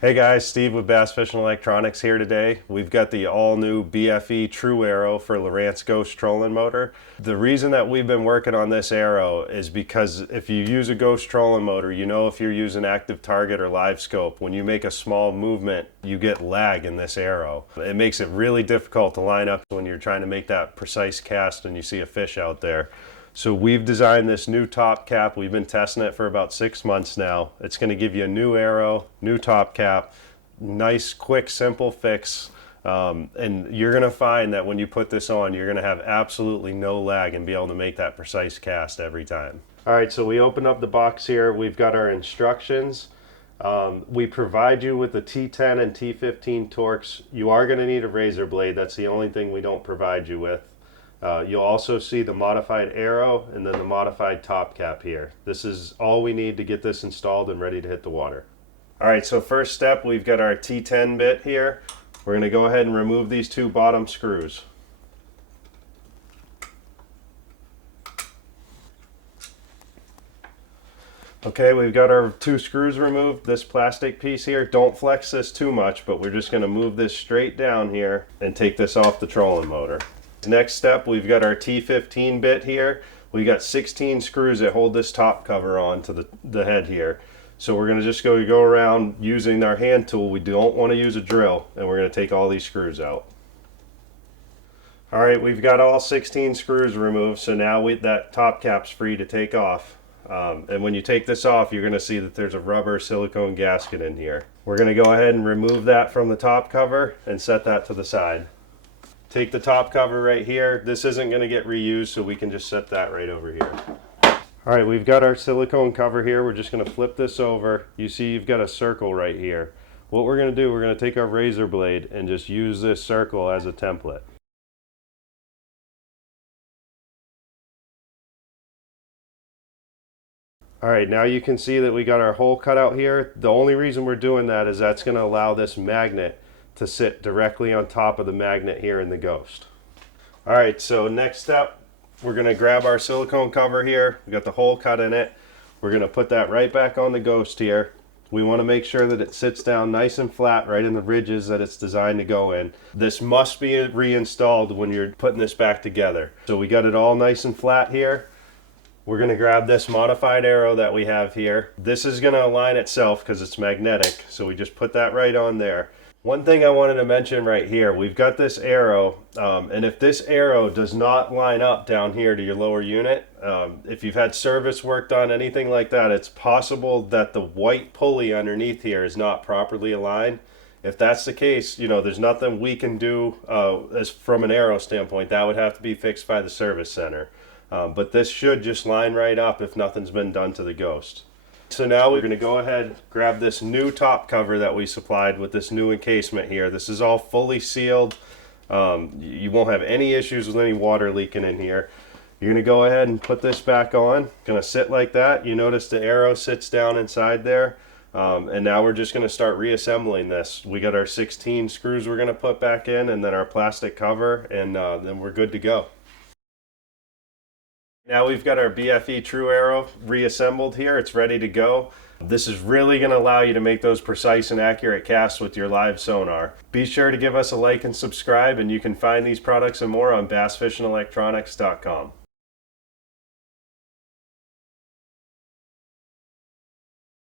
Hey guys, Steve with Bass Fishing Electronics here today. We've got the all-new BFE True Arrow for Lowrance Ghost trolling motor. The reason that we've been working on this arrow is because if you use a Ghost trolling motor, you know if you're using active target or live scope, when you make a small movement, you get lag in this arrow. It makes it really difficult to line up when you're trying to make that precise cast and you see a fish out there. So we've designed this new top cap. We've been testing it for about 6 months now. It's going to give you a new arrow, new top cap, nice, quick, simple fix. And you're going to find that when you put this on, you're going to have absolutely no lag and be able to make that precise cast every time. All right, so we open up the box here. We've got our instructions. We provide you with the T10 and T15 torques. You are going to need a razor blade. That's the only thing we don't provide you with. You'll also see the modified arrow and then the modified top cap here. This is all we need to get this installed and ready to hit the water. Alright, so first step, we've got our T10 bit here. We're going to go ahead and remove these two bottom screws. Okay, we've got our two screws removed. This plastic piece here, don't flex this too much, but we're just going to move this straight down here and take this off the trolling motor. Next step, we've got our T15 bit here. We got 16 screws that hold this top cover on to the head here. So we're going to just go around using our hand tool. We don't want to use a drill, and we're going to take all these screws out. Alright, we've got all 16 screws removed, so now that top cap's free to take off. And when you take this off, you're going to see that there's a rubber silicone gasket in here. We're going to go ahead and remove that from the top cover and set that to the side. Take the top cover right here. This isn't going to get reused, so we can just set that right over here. Alright, we've got our silicone cover here. We're just going to flip this over. You see you've got a circle right here. What we're going to do, we're going to take our razor blade and just use this circle as a template. Alright, now you can see that we got our hole cut out here. The only reason we're doing that is that's going to allow this magnet to sit directly on top of the magnet here in the Ghost. Alright, so next step, we're going to grab our silicone cover here. We got the hole cut in it. We're going to put that right back on the Ghost here. We want to make sure that it sits down nice and flat right in the ridges that it's designed to go in. This must be reinstalled when you're putting this back together. So we got it all nice and flat here. We're going to grab this modified arrow that we have here. This is going to align itself because it's magnetic, so we just put that right on there. One thing I wanted to mention right here, we've got this arrow, and if this arrow does not line up down here to your lower unit, if you've had service work done, anything like that, it's possible that the white pulley underneath here is not properly aligned. If that's the case, you know, there's nothing we can do as from an arrow standpoint. That would have to be fixed by the service center. But this should just line right up if nothing's been done to the Ghost. So now we're going to go ahead, grab this new top cover that we supplied with this new encasement here. This is all fully sealed. You won't have any issues with any water leaking in here. You're going to go ahead and put this back on. Going to sit like that. You notice the arrow sits down inside there. And now we're just going to start reassembling this. We got our 16 screws we're going to put back in, and then our plastic cover, and then we're good to go. Now we've got our BFE True Arrow reassembled here. It's ready to go. This is really going to allow you to make those precise and accurate casts with your live sonar. Be sure to give us a like and subscribe, and you can find these products and more on bassfishingelectronics.com.